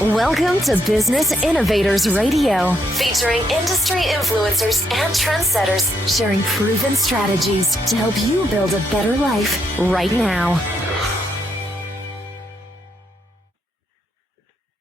Welcome to Business Innovators Radio, featuring industry influencers and trendsetters sharing proven strategies to help you build a better life right now.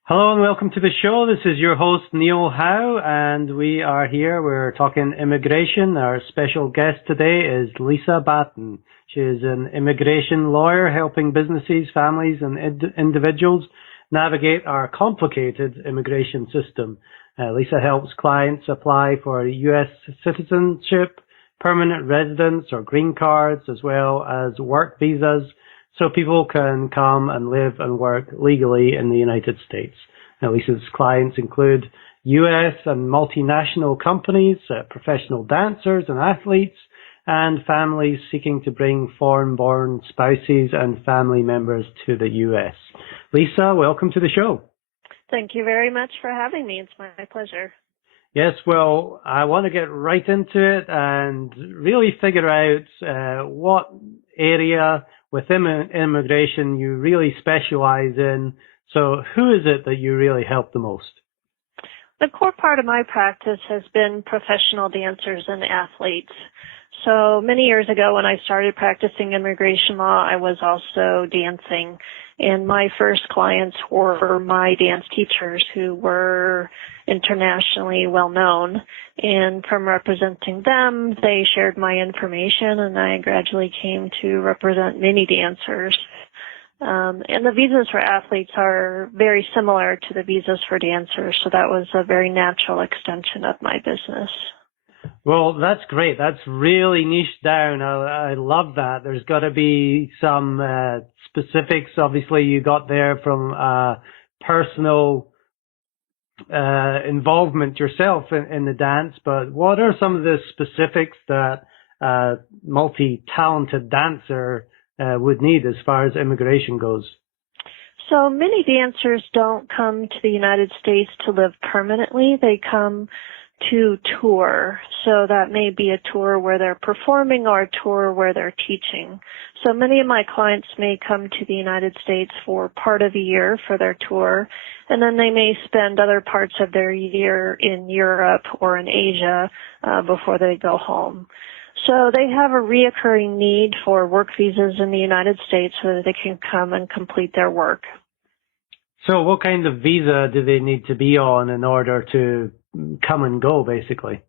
Hello and welcome to the show. This is your host, Neil Howe, and we are here. We're talking immigration. Our special guest today is Lisa Battan. She is an immigration lawyer helping businesses, families, and individuals navigate our complicated immigration system. Lisa helps clients apply for U.S. citizenship, permanent residence or green cards, as well as work visas, so people can come and live and work legally in the United States. Now, Lisa's clients include U.S. and multinational companies, professional dancers and athletes, and families seeking to bring foreign-born spouses and family members to the U.S. Lisa, welcome to the show. Thank you very much for having me. It's my pleasure. Yes, well, I want to get right into it and really figure out what area within immigration you really specialize in. So who is it that you really help the most? The core part of my practice has been professional dancers and athletes. So many years ago when I started practicing immigration law, I was also dancing. And my first clients were my dance teachers who were internationally well known. And from representing them, they shared my information and I gradually came to represent many dancers. And the visas for athletes are very similar to the visas for dancers. So that was a very natural extension of my business. Well, that's great. That's really niched down. I love that. There's got to be some specifics. Obviously, you got there from personal involvement yourself in the dance, but what are some of the specifics that a multi-talented dancer would need as far as immigration goes? So many dancers don't come to the United States to live permanently. They come to tour. So that may be a tour where they're performing or a tour where they're teaching. So many of my clients may come to the United States for part of a year for their tour, and then they may spend other parts of their year in Europe or in Asia before they go home. So they have a reoccurring need for work visas in the United States so that they can come and complete their work. So what kind of visa do they need to be on in order to come and go, basically?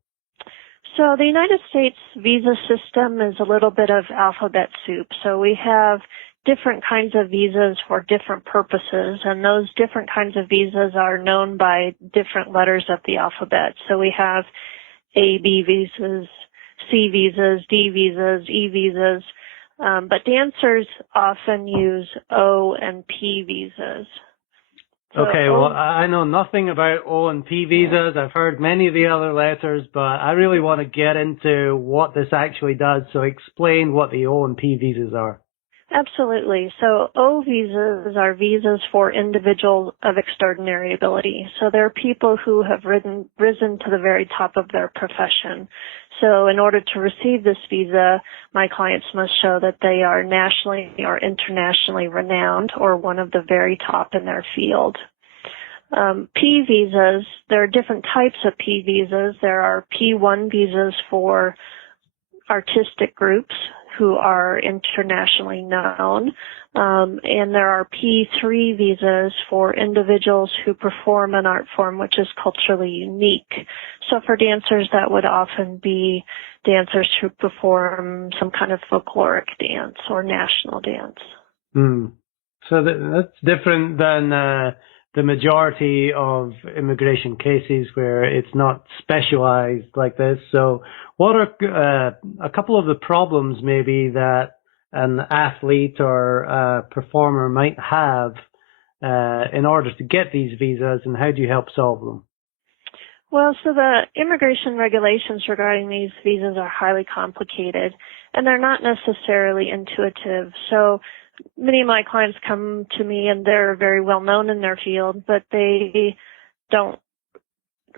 So the United States visa system is a little bit of alphabet soup. So we have different kinds of visas for different purposes, and those different kinds of visas are known by different letters of the alphabet. So we have A, B visas, C visas, D visas, E visas, but dancers often use O and P visas. Okay, well, I know nothing about O and P visas. I've heard many of the other letters, but I really want to get into what this actually does. So explain what the O and P visas are. Absolutely. So O visas are visas for individuals of extraordinary ability. So they're people who have risen to the very top of their profession. So in order to receive this visa, my clients must show that they are nationally or internationally renowned or one of the very top in their field. P visas, there are different types of P visas. There are P1 visas for artistic groups who are internationally known, and there are P3 visas for individuals who perform an art form which is culturally unique. So for dancers, that would often be dancers who perform some kind of folkloric dance or national dance. So that's different than the majority of immigration cases where it's not specialized like this. So what are a couple of the problems maybe that an athlete or a performer might have in order to get these visas, and how do you help solve them? Well, so the immigration regulations regarding these visas are highly complicated, and they're not necessarily intuitive. So many of my clients come to me and they're very well known in their field, but they don't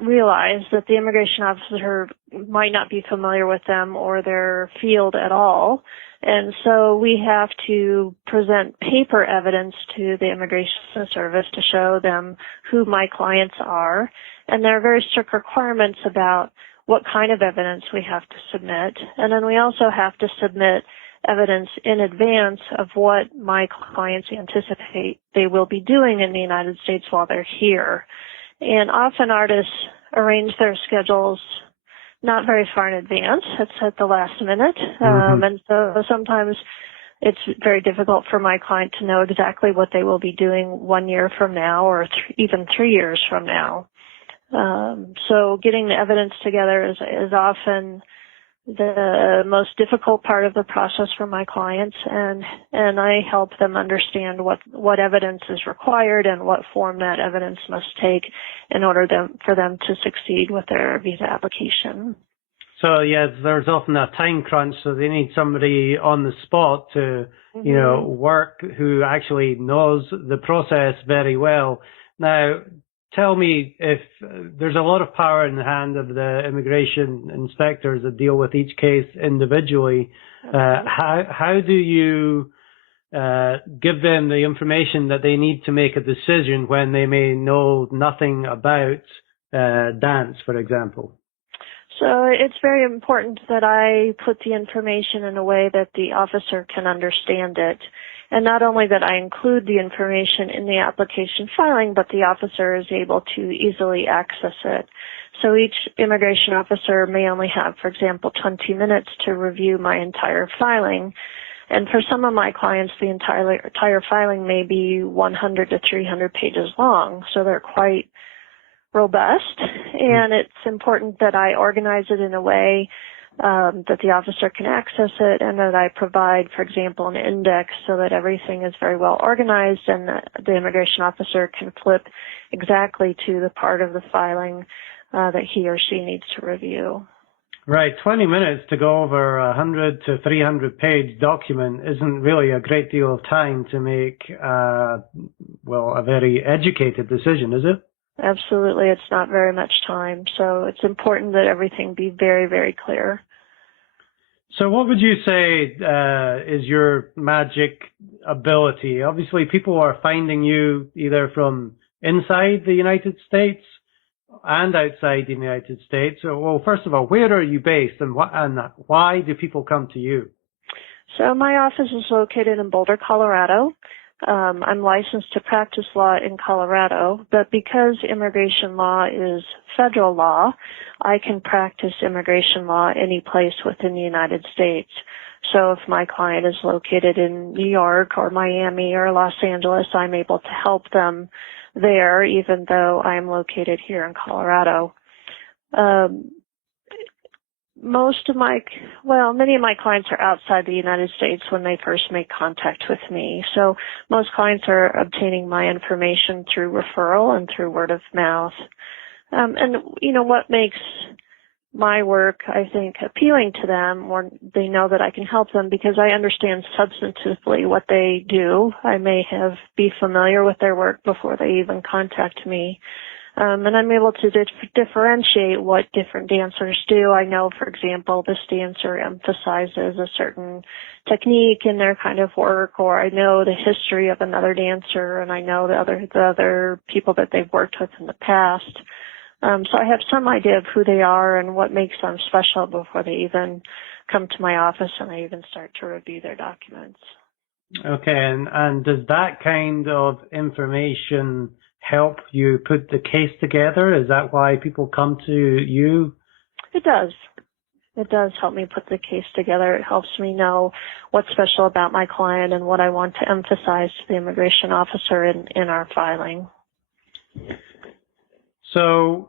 realize that the immigration officer might not be familiar with them or their field at all. And so we have to present paper evidence to the Immigration Service to show them who my clients are. And there are very strict requirements about what kind of evidence we have to submit. And then we also have to submit evidence in advance of what my clients anticipate they will be doing in the United States while they're here. And often artists arrange their schedules not very far in advance. It's at the last minute. And so sometimes it's very difficult for my client to know exactly what they will be doing 1 year from now or even 3 years from now. So getting the evidence together is often the most difficult part of the process for my clients, and I help them understand what evidence is required and what form that evidence must take in order for them to succeed with their visa application. So yes, there's often a time crunch, so they need somebody on the spot to, work who actually knows the process very well. Now, tell me, if there's a lot of power in the hand of the immigration inspectors that deal with each case individually, how do you give them the information that they need to make a decision when they may know nothing about dance, for example? So it's very important that I put the information in a way that the officer can understand it. And not only that I include the information in the application filing, but the officer is able to easily access it. So each immigration officer may only have, for example, 20 minutes to review my entire filing. And for some of my clients, the entire filing may be 100 to 300 pages long. So they're quite robust. And it's important that I organize it in a way that the officer can access it, and that I provide, for example, an index so that everything is very well organized and that the immigration officer can flip exactly to the part of the filing that he or she needs to review. Right. 20 minutes to go over a 100 to 300 page document isn't really a great deal of time to make, a very educated decision, is it? Absolutely. It's not very much time. So it's important that everything be very, very clear. So what would you say is your magic ability? Obviously, people are finding you either from inside the United States and outside the United States. So, well, first of all, where are you based, and why do people come to you? So my office is located in Boulder, Colorado. I'm licensed to practice law in Colorado, but because immigration law is federal law, I can practice immigration law any place within the United States. So if my client is located in New York or Miami or Los Angeles, I'm able to help them there, even though I'm located here in Colorado. Many of my clients are outside the United States when they first make contact with me. So most clients are obtaining my information through referral and through word of mouth. What makes my work, I think, appealing to them, or they know that I can help them because I understand substantively what they do. I may be familiar with their work before they even contact me. And I'm able to differentiate what different dancers do. I know, for example, this dancer emphasizes a certain technique in their kind of work, or I know the history of another dancer, and I know the other people that they've worked with in the past. So I have some idea of who they are and what makes them special before they even come to my office and I even start to review their documents. Okay, and does that kind of information help you put the case together? Is that why people come to you? It does. It does help me put the case together. It helps me know what's special about my client and what I want to emphasize to the immigration officer in our filing. So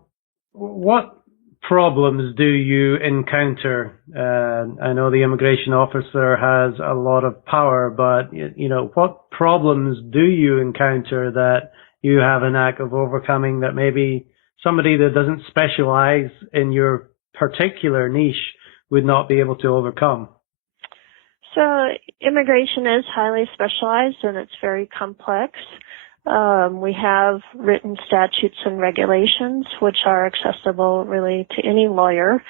what problems do you encounter? I know the immigration officer has a lot of power, but what problems do you encounter that you have a knack of overcoming that maybe somebody that doesn't specialize in your particular niche would not be able to overcome? So immigration is highly specialized and it's very complex. We have written statutes and regulations, which are accessible really to any lawyer,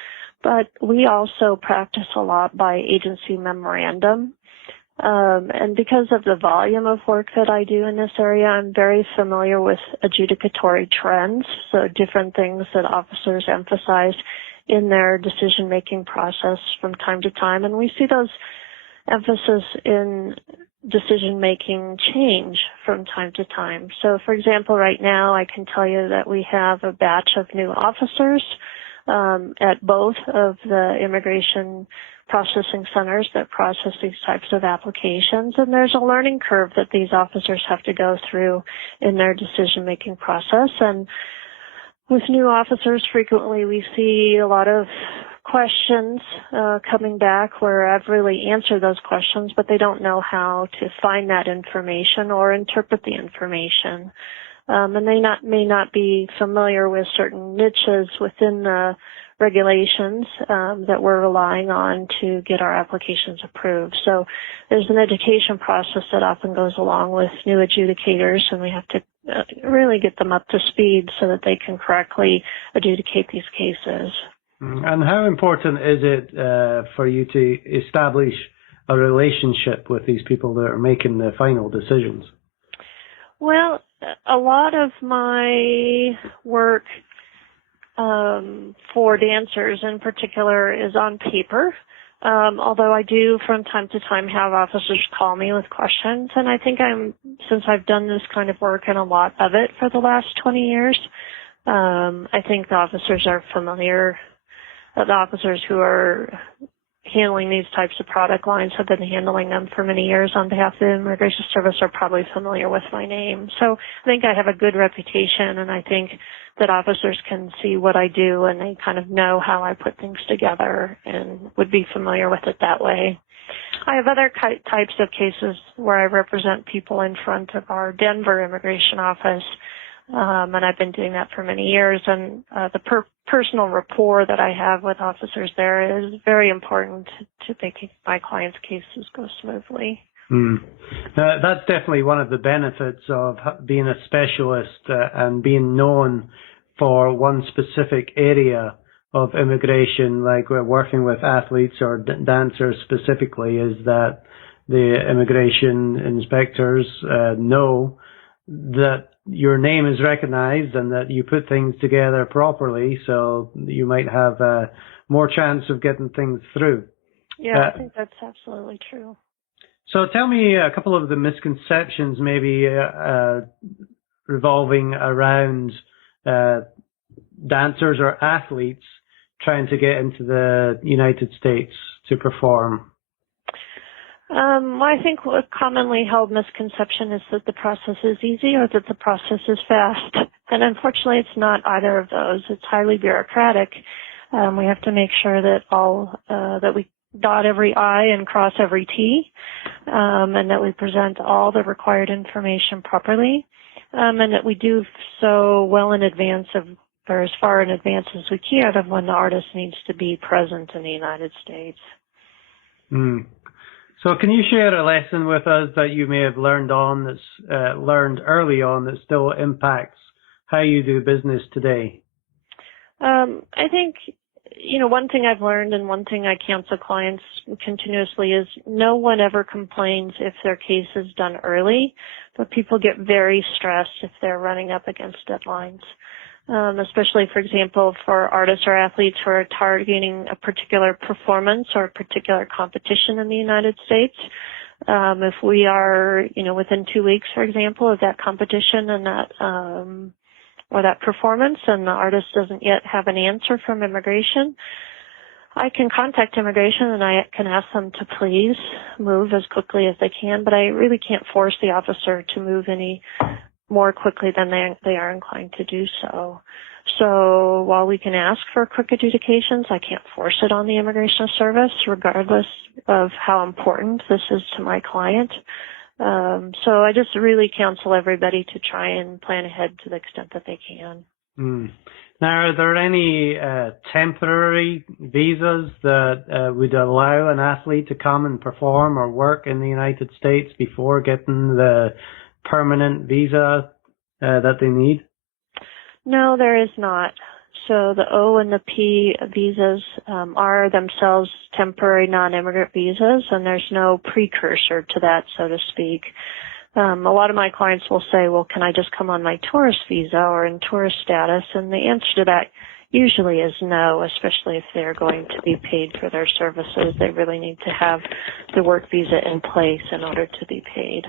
but we also practice a lot by agency memorandum. And because of the volume of work that I do in this area, I'm very familiar with adjudicatory trends, so different things that officers emphasize in their decision-making process from time to time. And we see those emphasis in decision-making change from time to time. So, for example, right now I can tell you that we have a batch of new officers at both of the immigration processing centers that process these types of applications. And there's a learning curve that these officers have to go through in their decision-making process. And with new officers, frequently we see a lot of questions coming back where I've really answered those questions, but they don't know how to find that information or interpret the information. And they may not be familiar with certain niches within the regulations that we're relying on to get our applications approved. So there's an education process that often goes along with new adjudicators, and we have to really get them up to speed so that they can correctly adjudicate these cases. And how important is it for you to establish a relationship with these people that are making the final decisions? Well, a lot of my work for dancers in particular is on paper, although I do from time to time have officers call me with questions. And I think since I've done this kind of work and a lot of it for the last 20 years, I think the officers are familiar. The officers who are handling these types of product lines have been handling them for many years on behalf of the Immigration Service are probably familiar with my name. So I think I have a good reputation, and I think that officers can see what I do and they kind of know how I put things together and would be familiar with it that way. I have other types of cases where I represent people in front of our Denver immigration office, and I've been doing that for many years, and the personal rapport that I have with officers there is very important to making my clients' cases go smoothly. That's definitely one of the benefits of being a specialist and being known for one specific area of immigration, like we're working with athletes or dancers specifically, is that the immigration inspectors know that your name is recognized and that you put things together properly, so you might have more chance of getting things through. Yeah, I think that's absolutely true. So tell me a couple of the misconceptions maybe revolving around dancers or athletes trying to get into the United States to perform. I think a commonly held misconception is that the process is easy or that the process is fast. And unfortunately, it's not either of those. It's highly bureaucratic. We have to make sure that that we dot every I and cross every T, and that we present all the required information properly, and that we do so well in advance of, or as far in advance as we can, of when the artist needs to be present in the United States. So can you share a lesson with us that you may have learned learned early on that still impacts how you do business today? I think, one thing I've learned and one thing I counsel clients continuously is no one ever complains if their case is done early, but people get very stressed if they're running up against deadlines. Especially, for example, for artists or athletes who are targeting a particular performance or a particular competition in the United States. If we are, within 2 weeks, for example, of that competition and that, or that performance, and the artist doesn't yet have an answer from immigration, I can contact immigration and I can ask them to please move as quickly as they can, but I really can't force the officer to move any more quickly than they are inclined to do so. So while we can ask for quick adjudications, I can't force it on the Immigration Service, regardless of how important this is to my client. So I just really counsel everybody to try and plan ahead to the extent that they can. Now, are there any temporary visas that would allow an athlete to come and perform or work in the United States before getting the permanent visa that they need? No, there is not. So the O and the P visas are themselves temporary non-immigrant visas, and there's no precursor to that, so to speak. A lot of my clients will say, well, can I just come on my tourist visa or in tourist status? And the answer to that usually is no, especially if they're going to be paid for their services. They really need to have the work visa in place in order to be paid.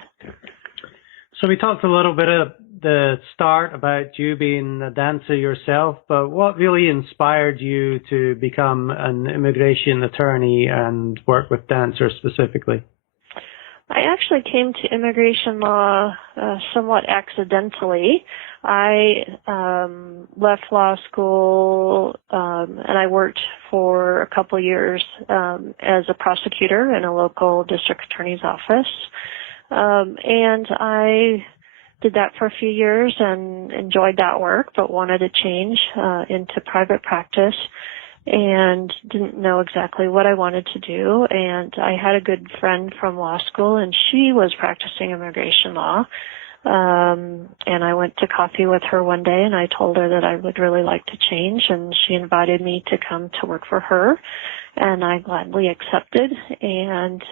So we talked a little bit at the start about you being a dancer yourself, but what really inspired you to become an immigration attorney and work with dancers specifically? I actually came to immigration law somewhat accidentally. I left law school and I worked for a couple years as a prosecutor in a local district attorney's office. And I did that for a few years and enjoyed that work, but wanted to change into private practice and didn't know exactly what I wanted to do. And I had a good friend from law school, and she was practicing immigration law. And I went to coffee with her one day, and I told her that I would really like to change, and she invited me to come to work for her, and I gladly accepted. And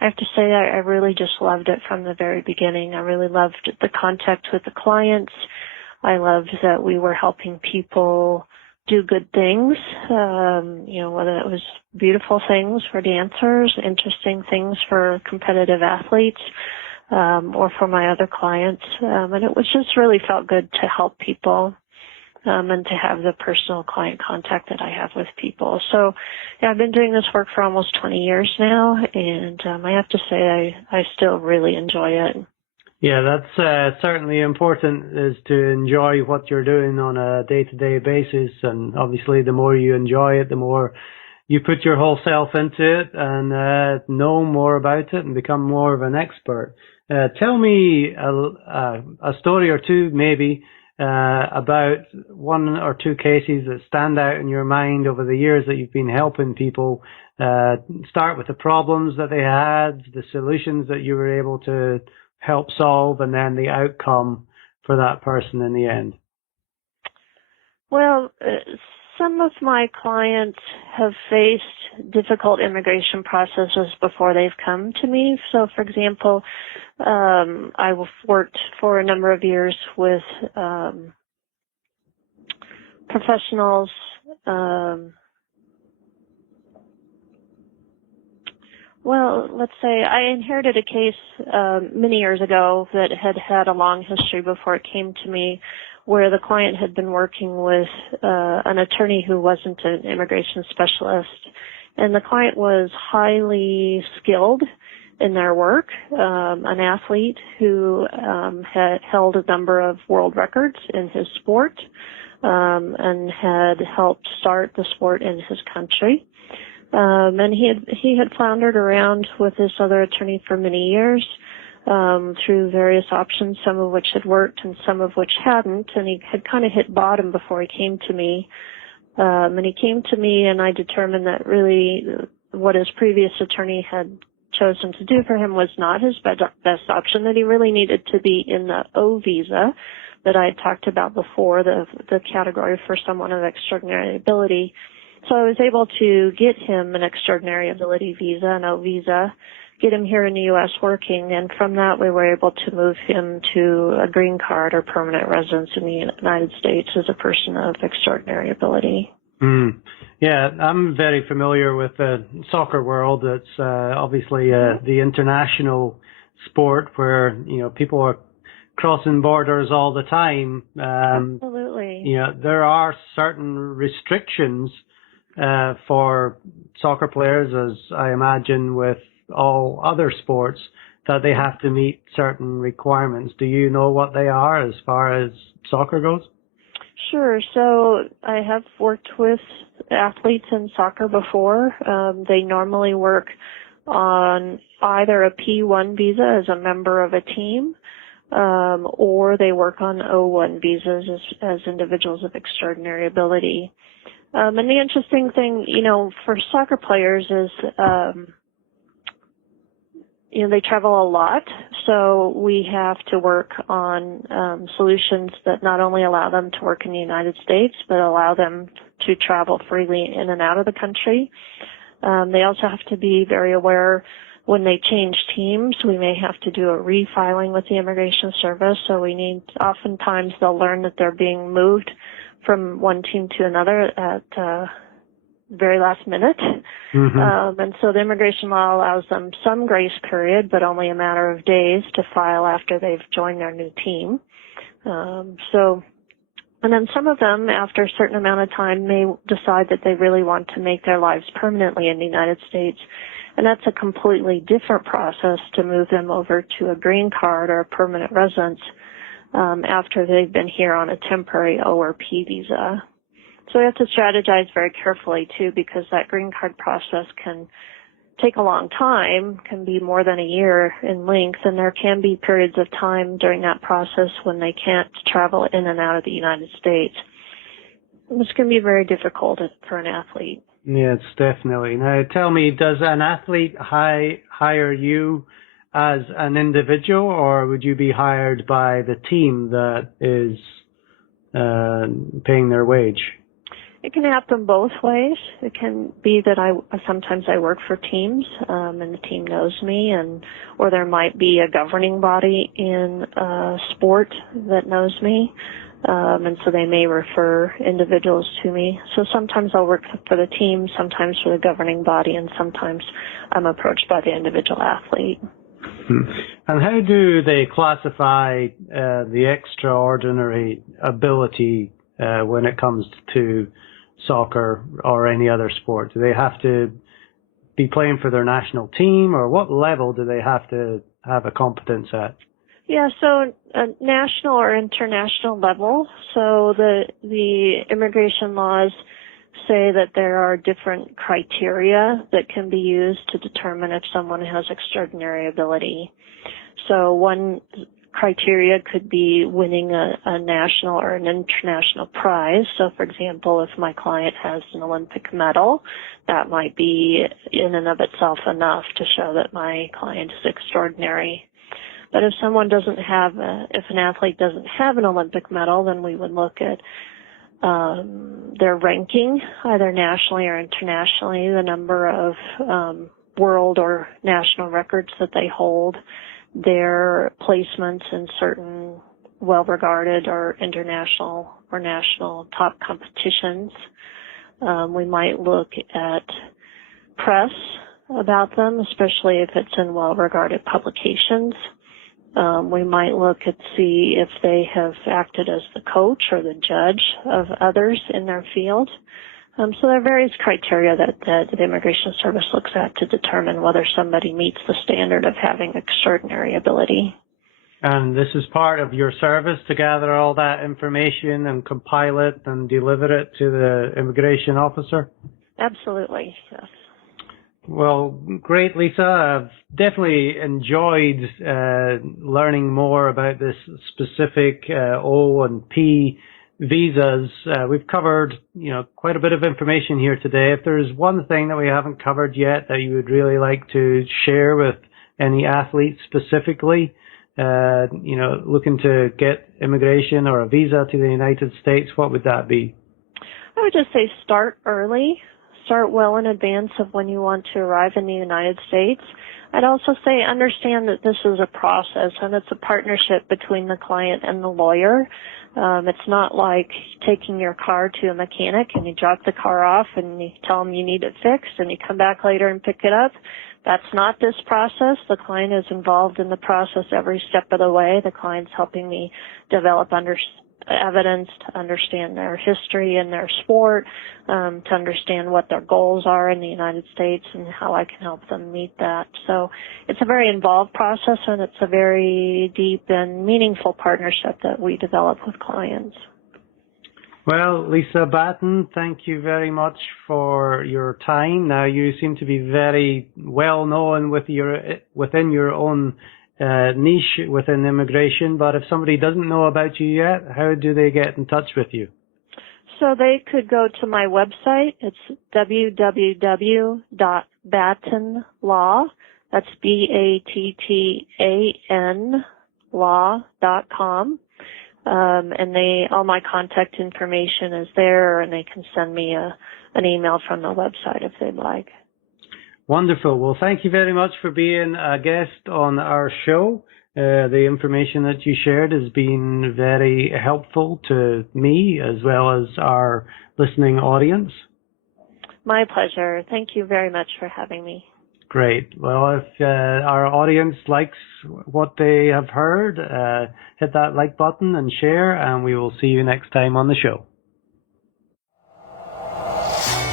I have to say I really just loved it from the very beginning. I really loved the contact with the clients. I loved that we were helping people do good things, whether it was beautiful things for dancers, interesting things for competitive athletes, or for my other clients. And it was just really felt good to help people. And to have the personal client contact that I have with people. So, yeah, I've been doing this work for almost 20 years now, and I have to say I still really enjoy it. Yeah, that's certainly important, is to enjoy what you're doing on a day-to-day basis, and obviously the more you enjoy it, the more you put your whole self into it and know more about it and become more of an expert. Tell me a story or two, maybe, about one or two cases that stand out in your mind over the years that you've been helping people. Start with the problems that they had, the solutions that you were able to help solve, and then the outcome for that person in the end. Well, some of my clients have faced difficult immigration processes before they've come to me. So, for example, I worked for a number of years with professionals. Well, let's say I inherited a case many years ago that had a long history before it came to me, where the client had been working with an attorney who wasn't an immigration specialist. And the client was highly skilled in their work, an athlete who had held a number of world records in his sport and had helped start the sport in his country. And he had floundered around with this other attorney for many years, through various options, some of which had worked and some of which hadn't, and he had kind of hit bottom before he came to me. And he came to me, and I determined that really what his previous attorney had chosen to do for him was not his best option, that he really needed to be in the O visa that I had talked about before, the category for someone of extraordinary ability. So I was able to get him an extraordinary ability visa, an O visa, get him here in the U.S. working, and from that we were able to move him to a green card or permanent residence in the United States as a person of extraordinary ability. Yeah, I'm very familiar with the soccer world. It's obviously the international sport where, people are crossing borders all the time. Absolutely. There are certain restrictions for soccer players, as I imagine with all other sports, that they have to meet certain requirements. Do you know what they are as far as soccer goes? Sure. So I have worked with athletes in soccer before. They normally work on either a P1 visa as a member of a team, or they work on O1 visas as individuals of extraordinary ability. And the interesting thing, for soccer players is they travel a lot, so we have to work on solutions that not only allow them to work in the United States, but allow them to travel freely in and out of the country. They also have to be very aware when they change teams. We may have to do a refiling with the Immigration Service, so oftentimes they'll learn that they're being moved from one team to another at very last minute. Mm-hmm. And so the immigration law allows them some grace period, but only a matter of days to file after they've joined their new team. And then some of them, after a certain amount of time, may decide that they really want to make their lives permanently in the United States. And that's a completely different process to move them over to a green card or a permanent residence after they've been here on a temporary O or P visa. So we have to strategize very carefully, too, because that green card process can take a long time, can be more than a year in length, and there can be periods of time during that process when they can't travel in and out of the United States. This can be very difficult for an athlete. Yes, definitely. Now, tell me, does an athlete hire you as an individual, or would you be hired by the team that is paying their wage? It can happen both ways. It can be that sometimes I work for teams, and the team knows me, or there might be a governing body in sport that knows me, and so they may refer individuals to me. So sometimes I'll work for the team, sometimes for the governing body, and sometimes I'm approached by the individual athlete. And how do they classify the extraordinary ability when it comes to soccer or any other sport? Do they have to be playing for their national team, or what level do they have to have a competence at? Yeah, so a national or international level. So the immigration laws say that there are different criteria that can be used to determine if someone has extraordinary ability. So one criteria could be winning a national or an international prize. So, for example, if my client has an Olympic medal, that might be in and of itself enough to show that my client is extraordinary. But if if an athlete doesn't have an Olympic medal, then we would look at their ranking, either nationally or internationally, the number of world or national records that they hold, their placements in certain well-regarded or international or national top competitions. We might look at press about them, especially if it's in well-regarded publications. We might look at see if they have acted as the coach or the judge of others in their field. So there are various criteria that the Immigration Service looks at to determine whether somebody meets the standard of having extraordinary ability. And this is part of your service to gather all that information and compile it and deliver it to the immigration officer? Absolutely, yes. Well, great, Lisa. I've definitely enjoyed learning more about this specific O and P visas. We've covered, quite a bit of information here today. If there's one thing that we haven't covered yet that you would really like to share with any athletes specifically, looking to get immigration or a visa to the United States, what would that be? I would just say start early. Start well in advance of when you want to arrive in the United States. I'd also say understand that this is a process and it's a partnership between the client and the lawyer. It's not like taking your car to a mechanic and you drop the car off and you tell them you need it fixed and you come back later and pick it up. That's not this process. The client is involved in the process every step of the way. The client's helping me develop evidence to understand their history and their sport, to understand what their goals are in the United States and how I can help them meet that. So it's a very involved process and it's a very deep and meaningful partnership that we develop with clients. Well, Lisa Battan, thank you very much for your time. Now, you seem to be very well known within your own niche within immigration, but if somebody doesn't know about you yet, how do they get in touch with you? So they could go to my website. It's www.battanlaw, That's BATTAN law.com. And all my contact information is there, and they can send me an email from the website if they'd like. Wonderful. Well, thank you very much for being a guest on our show. The information that you shared has been very helpful to me as well as our listening audience. My pleasure. Thank you very much for having me. Great. Well, if our audience likes what they have heard, hit that like button and share, and we will see you next time on the show.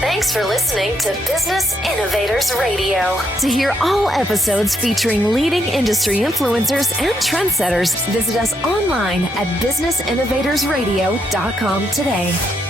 Thanks for listening to Business Innovators Radio. To hear all episodes featuring leading industry influencers and trendsetters, visit us online at businessinnovatorsradio.com today.